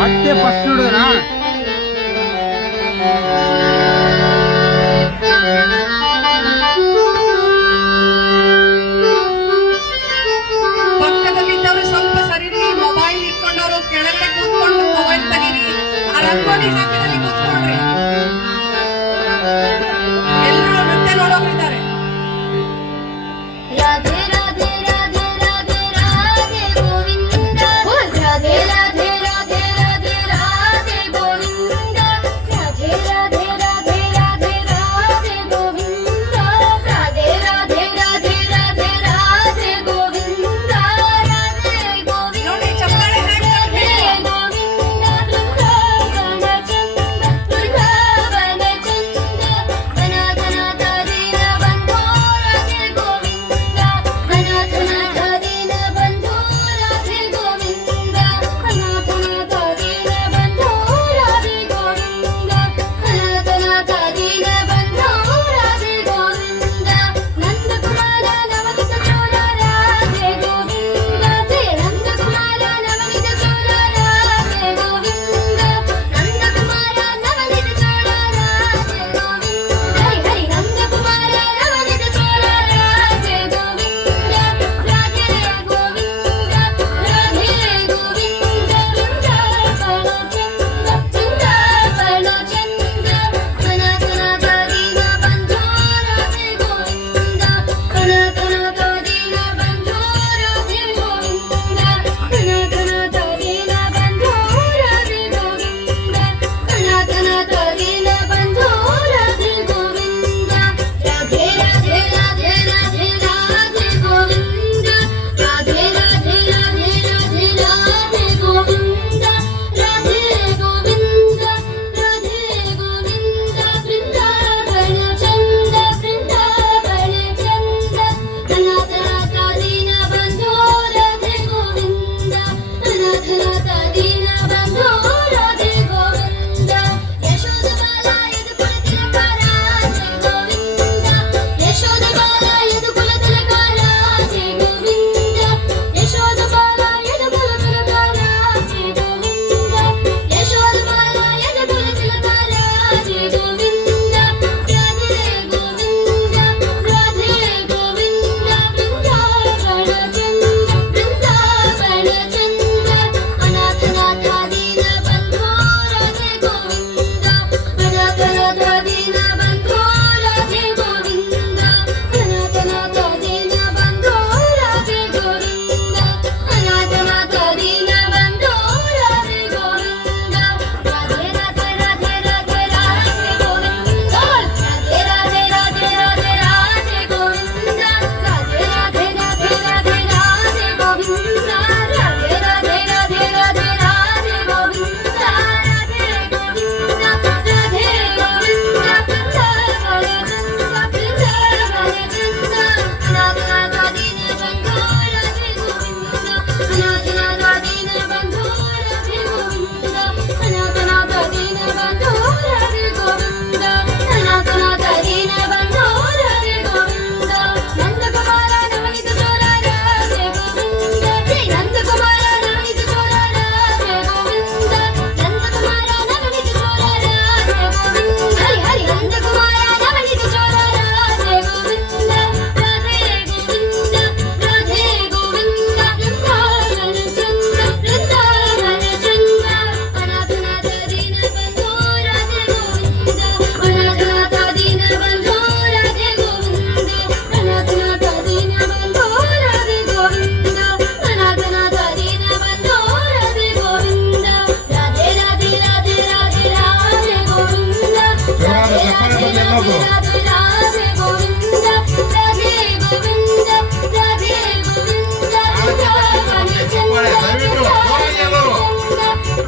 ಅಷ್ಟೇ ಫಸ್ಟ್ ನೋಡಿದ್ರಾ ಪಕ್ಕದಲ್ಲಿದ್ದವರು ಸ್ವಲ್ಪ ಸರಿರಿ. ಮೊಬೈಲ್ ಇಟ್ಕೊಂಡವರು ಕೆಳಗಡೆ ಕೂತ್ಕೊಂಡು ಮೊಬೈಲ್ ತೆಗೀರಿ. ಆ ರಂಗೋಲಿ ಹಾಕಿದಲ್ಲಿ ಕೂತ್ಕೊಳ್ರಿ. ಎಲ್ಲರೂ ನೃತ್ಯ ನೋಡೋರಿದ್ದಾರೆ. ರಾಧೆ ರಾಧೆ ರಾಧೆ ರಾಧೆ ರಾಧೆ ಗೋವಿಂದ ರಾಧೆ ರಾಧೆ ರಾಧೆ ರಾಧೆ ರಾಧೆ ಗೋವಿಂದ ರಾಧೆ ರಾಧೆ ರಾಧೆ ರಾಧೆ ರಾಧೆ ಗೋವಿಂದ ರಾಧೆ ರಾಧೆ ರಾಧೆ ರಾಧೆ ರಾಧೆ ಗೋವಿಂದ ರಾಧೆ ಗೋವಿಂದ ನೋಡಿ ಚಪ್ಪಾಳೆ ಹಾಕಿ ಗೋವಿಂದ ಬೃಂದಾವನ ಚಂದ ಬೃಂದಾವನ ಚಂದ ಅನಾಥನಾಥ ದೀನ ಬಂಧೋ ರಾಧೆ ಗೋವಿಂದ ಅನಾಥನಾಥ ದೀನ ಬಂಧೋ ರಾಧೆ ಗೋವಿಂದ ಅನಾಥನಾಥ ದೀನ ಬಂಧೋ ರಾಧೆ ಗೋವಿಂದ ಅನಾಥನಾಥ ದೀನ ಬಂಧೋ ರಾಧೆ ಗೋವಿಂದ ನಂದಕುಮಾರ ನವನಿತ ಚೋರ ರಾಧೆ ಗೋವಿಂದ ಜಯ ನಂದಕುಮಾರ ನವನಿತ ಚೋರ ರಾಧೆ ಗೋವಿಂದ ನಂದಕುಮಾರ ನವನಿತ ಚೋರ ರಾಧೆ ಗೋವಿಂದ ಹರಿ ಹರಿ ನಂದಕುಮಾರ ನವನಿತ ಚೋರ ರಾಧೆ ಗೋವಿಂದ ರಾಧೆ ಗೋವಿಂದ ರಾಧೆ ಗೋವಿಂದ ಬೃಂದಾವನ ಚಂದ ಬೃಂದಾವನ ಚಂದ ಅನಾಥನಾಥ ದೀನ ಬಂಧೋ ರಾಧೆ ಗೋವಿಂದ ಅನಾಥನಾಥ ದೀನ ಬಂಧೋ ರಾಧೆ ಗೋವಿಂದ ಅನಾಥನಾಥ ದೀನ ಬಂಧೋ ರಾಧೆ ಗೋವಿಂದ ಅನಾಥನಾಥ ದೀನ ಬಂಧೋ ರಾಧೆ ಗೋವಿಂದ ರಾಧೆ ರಾಧೆ ರಾಧೆ ರಾಧೆ ರಾಧೆ ಗೋವಿಂದ ರಾಧೆ ರಾಧೆ ರಾಧೆ ರಾಧೆ ರಾಧೆ ಗೋವಿಂದ ರಾಧೆ ಗೋವಿಂದ ರಾಧೆ ಗೋವಿಂದ ಬೃಂದಾವನ ಚಂದ ಬೃಂದಾವನ ಚಂದ ಅನಾಥನಾಥ ದೀನ ಬಂಧೋ ರಾಧೆ ಗೋವಿಂದ ಅನಾಥನಾಥ ದೀನ ಬಂಧೋ ರಾಧೆ ಗೋವಿಂದ ಯಶೋದ ಬಾಲ ಯದುಕುಲ ತಿಲಕ ರಾಧೆ ಗೋವಿಂದ ಯಶೋದ ಬಾಲ ಯದುಕುಲ ತಿಲಕ ರಾಧೆ ಗೋವಿಂದ ಯಶೋದ ಬಾಲ ಯದುಕುಲ ತಿಲಕ ರಾಧೆ ಗೋವಿಂದ ಯಶೋದ ಬಾಲ ಯದುಕುಲ ತಿಲಕ ರಾಧೆ ಗೋವಿಂದ ರಾಧೆ ಗೋವಿಂದ ರಾಧೆ ಗೋವಿಂದ ಬೃಂದಾವನ ಚಂದ ಬೃಂದಾವನ ಚಂದ ಅನಾಥನಾಥ ದೀನ ಬಂಧೋ ರಾಧೆ ಗೋವಿಂದ ಅನಾಥನಾಥ ದೀನ ಬಂಧೋ ರಾಧೆ ಗೋವಿಂದ ಅನಾಥನಾಥ ದೀನ ಬಂಧೋ ರಾಧೆ ಗೋವಿಂದ ಅನಾಥನಾಥ ದೀನ ಬಂಧೋ ರಾಧೆ ಗೋವಿಂದ ರಾಧೆ ರಾಧೆ ರಾಧೆ ರಾಧೆ ರಾಧೆ ಗೋವಿಂದ ರಾಧೆ ರಾಧೆ ರಾಧೆ ರಾಧೆ ರಾಧೆ ಗೋವಿಂದ ರಾಧೆ ರಾಧೆ ರಾಧೆ ರಾಧೆ ರಾಧೆ ಗೋವಿಂದ ರಾಧೆ ರಾಧೆ ರಾಧೆ ರಾಧೆ ರಾಧೆ ಗೋವಿಂದ ರಾಧೆ ಗೋವಿಂದ ರಾಧೆ ಗೋವಿಂದ ಬೃಂದಾವನ ಚಂದ ಬೃಂದಾವನ ಚಂದ ಅನಾಥನಾಥ ದೀನ ಬಂಧೋ ರಾಧೆ ಗೋವಿಂದ ಅನಾಥನಾಥ ದೀನ ಬಂಧೋ ರಾಧೆ ಗೋವಿಂದ ಅನಾಥನಾಥ ದೀನ ಬಂಧೋ ರಾಧೆ ಗೋವಿಂದ ಅನಾಥನಾಥ ದೀನ ಬಂಧೋ ರಾಧೆ ಗೋವಿಂದ ನಂದಕುಮಾರ ನವನಿತ ಚೋರ ರಾಧೆ ಗೋವಿಂದ ಜೈ ನಂದಕುಮಾರ ನವನಿತ ಚೋರ ರಾಧೆ ಗೋವಿಂದ ನಂದಕುಮಾರ ನವನಿತ ಚೋರ ರಾಧೆ ಗೋವಿಂದ ಹರಿ ಹರಿ ನಂದಕುಮಾರ ನವನಿತ ಚೋರ ರಾಧೆ ಗೋವಿಂದ ರಾಧೆ ಗೋವಿಂದ ರಾಧೆ ಗೋವಿಂದ ಬೃಂದಾವನ ಚಂದ ಬೃಂದಾವನ ಚಂದ ಅನಾಥನಾಥ ದೀನ ಬಂಧೋ ರಾಧೆ ಗೋವಿಂದ ಅನಾಥನಾಥ ದೀನ ಬಂಧೋ ರಾಧೆ ಗೋವಿಂದ ಅನಾಥನಾಥ ದೀನ ಬಂಧೋ ರಾಧೆ ಗೋವಿಂದ ಅನಾಥನಾಥ ದೀನ ಬಂಧೋ ರಾಧೆ ಗೋವಿಂದ ರಾಧೆ ರಾಧೆ ರಾಧೆ ರಾಧೆ ರಾಧೆ ಗೋವಿಂದ ರಾಧೆ ರಾಧೆ ರಾಧೆ ರಾಧೆ ರಾಧೆ ಗೋವಿಂದ ರಾಧೆ ಗೋವಿಂದ ರಾಧೆ ಗೋವಿಂದ ಬೃಂದಾವನ ಚಂದ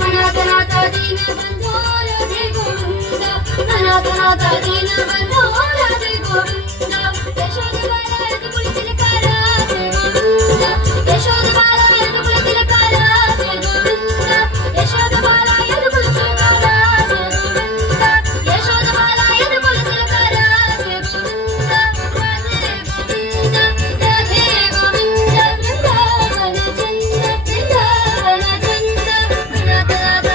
ಅನಾಥನಾಥ ದೀನ ಬಂಧೋ ರಾಧೆ ಗೋವಿಂದ ಅನಾಥನಾಥ ದೀನ ಬಂಧೋ ರಾಧೆ ಗೋವಿಂದ ಯಶೋದ ಬಾಲ ಯದುಕುಲ ತಿಲಕ ರಾಧೆ ಗೋವಿಂದ ಯಶೋದ ಬಾಲ ಯದುಕುಲ ತಿಲಕ ರಾಧೆ ಗೋವಿಂದ ಯಶೋದ ಬಾಲ ಯದುಕುಲ ತಿಲಕ ರಾಧೆ ಗೋವಿಂದ ಯಶೋದ ಬಾಲ ಯದುಕುಲ ತಿಲಕ ರಾಧೆ ಗೋವಿಂದ ರಾಧೆ ಗೋವಿಂದ ರಾಧೆ ಗೋವಿಂದ ಬೃಂದಾವನ ಚಂದ ಬೃಂದಾವನ ಚಂದ ಅನಾಥನಾಥ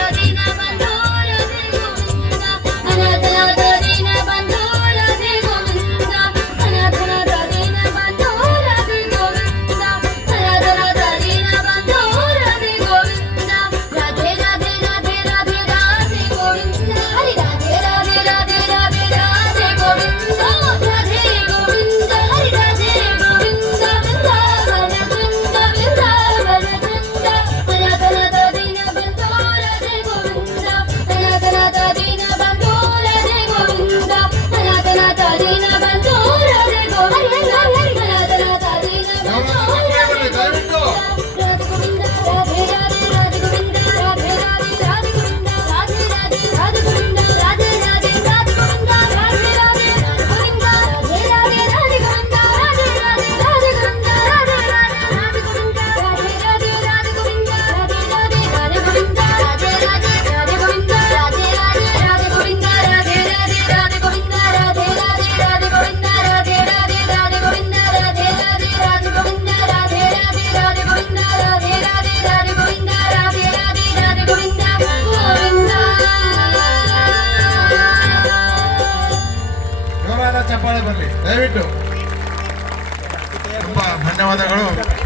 ಚಪ್ಪಾಳೆ ಬರಲಿ ದಯವಿಟ್ಟು. ತುಂಬಾ ಧನ್ಯವಾದಗಳು.